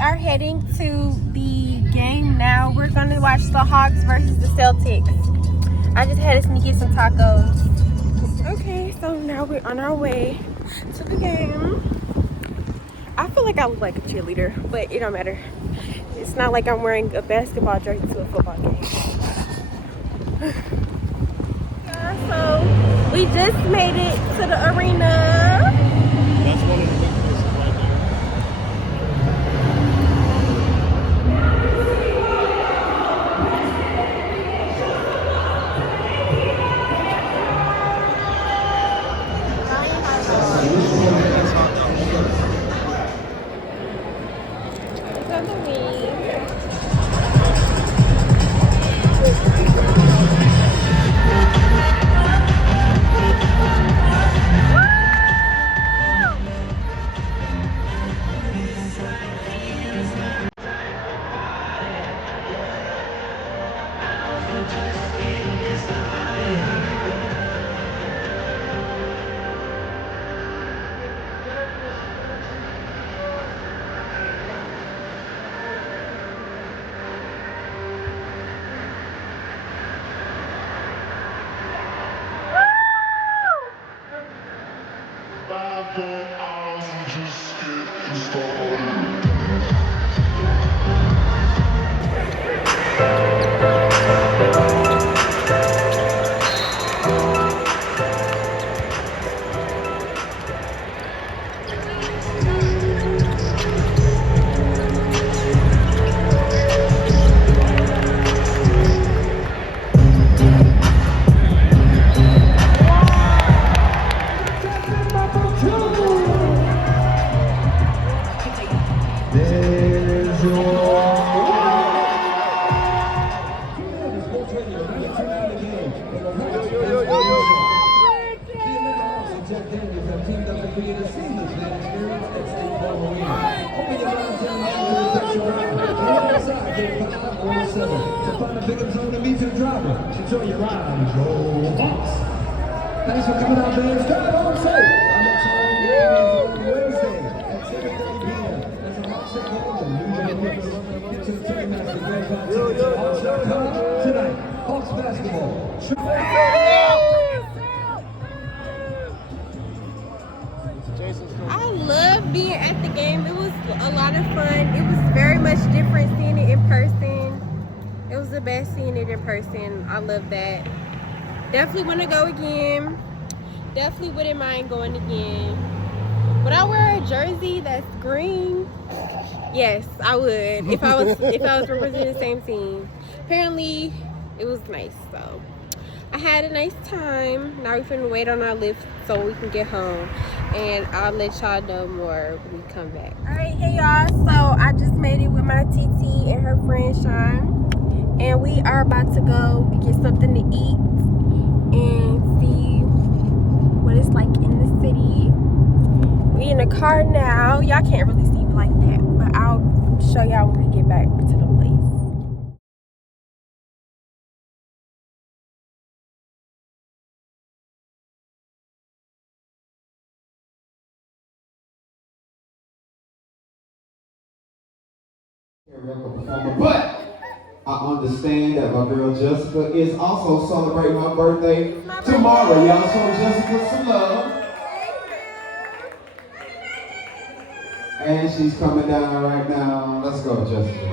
are heading to the game now. We're going to watch the Hawks versus the Celtics. I just had to sneak in some tacos. Okay, so now we're on our way to the game. I feel like I look like a cheerleader, but it don't matter. It's not like I'm wearing a basketball jersey to a football game. Yeah, so we just made it to the arena. That's one of the big places right there. Enjoy your ride, Joe Hawks. Thanks for coming out, man. Drive home safe. Our next home game is on Wednesday at 7:30 p.m. That's a Hawks at home and New York Knicks. Get to the Ticketmaster Grand Prix tickets at Hawks.com tonight. Hawks basketball. I love being at the game. It was a lot of fun. It was very much different seeing it in person. It was the best seeing it in person. I love that. Definitely want to go again. Definitely wouldn't mind going again. Would I wear a jersey that's green? Yes, I would. If I was representing the same team. Apparently, it was nice. So I had a nice time. Now we're finna wait on our lift so we can get home, and I'll let y'all know more when we come back. All right, hey y'all. So I just made it with my TT and her friend Sean. And we are about to go get something to eat and see what it's like in the city. We in the car now. Y'all can't really see me like that, but I'll show y'all when we get back to the place. But I understand that my girl Jessica is also celebrating her birthday tomorrow. Y'all show Jessica some love. And she's coming down right now. Let's go, Jessica.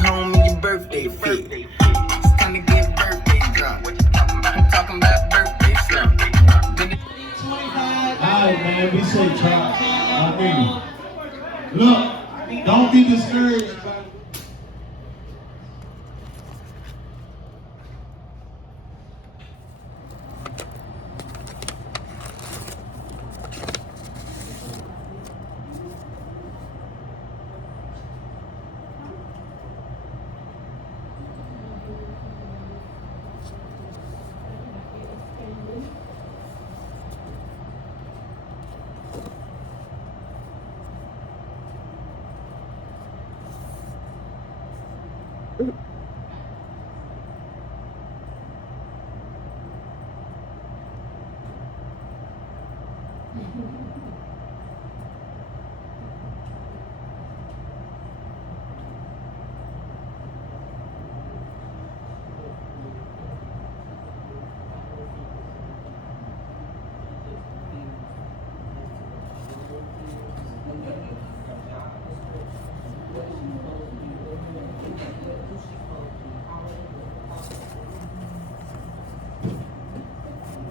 home and your birthday fit. It's time to get birthday drunk. I'm talking about birthday stuff. Alright, man, be safe, child. I mean, look, don't be discouraged.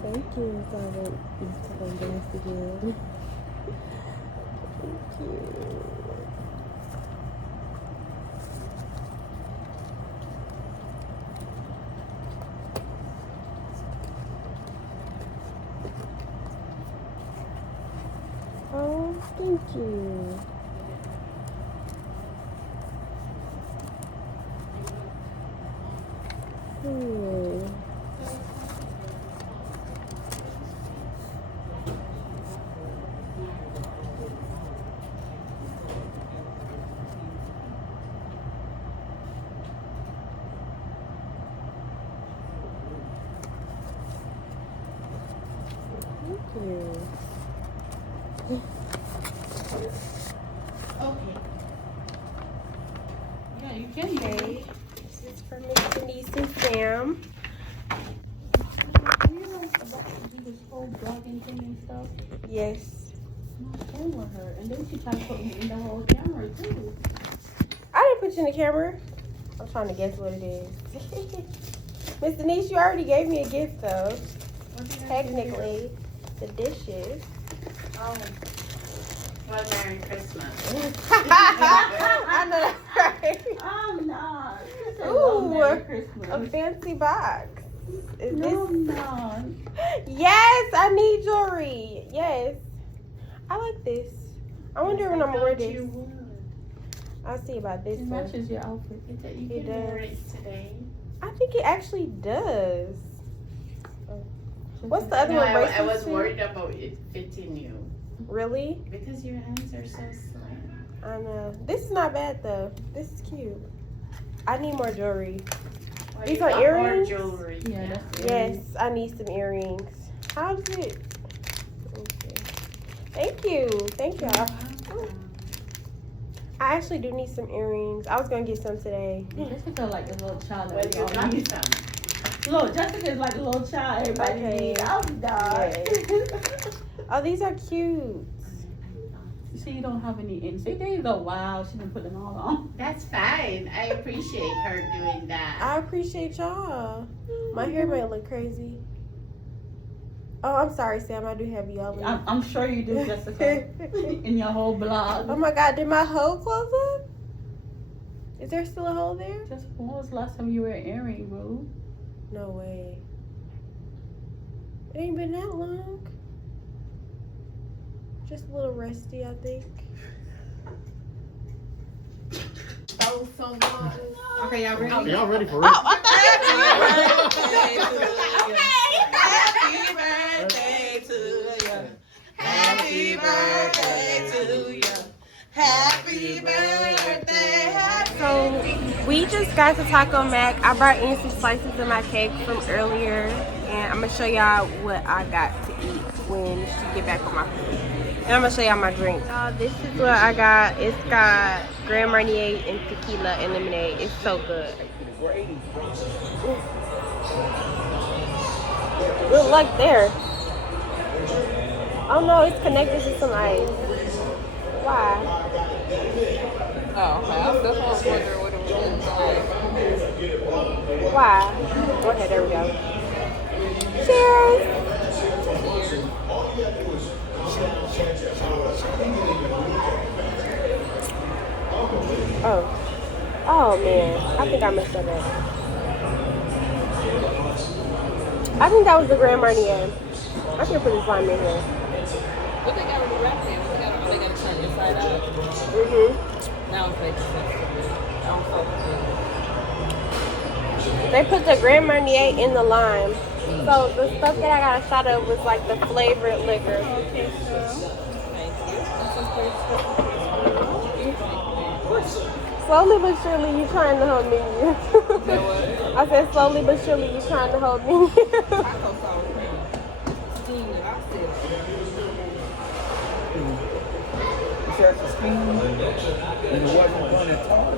Thank you. So I won't be telling gas again. Thank you. Oh, thank you. Thank you. Okay. Yeah, you can Okay. This is for Miss Denise and Sam. You know about this whole blogging thing and stuff? Yes. I'm not staying with her. And then she tried to put me in the whole camera too. I didn't put you in the camera. I'm trying to guess what it is. Miss Denise, you already gave me a gift though. Technically, the dishes. Oh. Well, Merry Christmas. I know that's right. I'm not. Ooh, Merry Christmas. a fancy box. Is No, this? I'm not. Yes, I need jewelry. Yes, I like this. I wonder when I'm gonna wear this. You would. I'll see about this It one. matches your outfit. You It can wear does. it today. I think it actually does. What's the other No, one? I Bracelets was too? worried about it fitting you Really? because your hands are so slim. I know. This is not bad though. This is cute. I need more jewelry. Well, These you are got earrings? More jewelry. Yeah, that's Yes, I need some earrings. How's it? Okay. Thank you. Thank y'all. I actually do need some earrings. I was gonna get some today. Jessica like a little child. Well, That you we all got need. some. Look, Jessica is like a little child. Everybody Okay. need. Oh God. Oh, these are cute. See, you don't have any ins. There you go. Wow, she didn't put them all on. That's fine. I appreciate her doing that. I appreciate y'all. My hair might look crazy. Oh, I'm sorry, Sam. I do have yellow. I'm sure you do, Jessica. In your whole blog. Oh my God, did my hole close up? Is there still a hole there? Jessica, when was the last time you were an earring, boo? No way. It ain't been that long. Just a little rusty, I think. Oh, someone. Okay, y'all ready? Are y'all ready for it? Happy birthday to you. Happy birthday to you. Happy birthday. So we just got to Taco Mac. I brought in some slices of my cake from earlier, and I'm gonna show y'all what I got to eat when she get back on my food. And I'm gonna show y'all my drink. This is what I got. It's got Grand Marnier and tequila and lemonade. It's so good. Good luck there. Oh no, it's connected to some ice. Why? Oh, okay. That's what I was wondering what it was. Why? Okay, there we go. Cheers! Oh. Oh man, I think I messed that up. I think that was the Grand Marnier. I can put this lime in here. What they got on the wrap there? They got to turn inside out. Now it's making sense to me. I'm so confused. They put the Grand Marnier in the lime. So the stuff that I got a shot of was like the flavored liquor. Okay, so. Thank you. Slowly but surely, you trying to hold me. I said slowly but surely, you trying to hold me. Taco sauce. Steamed it. I said. You said it's steamed, and it wasn't one at all.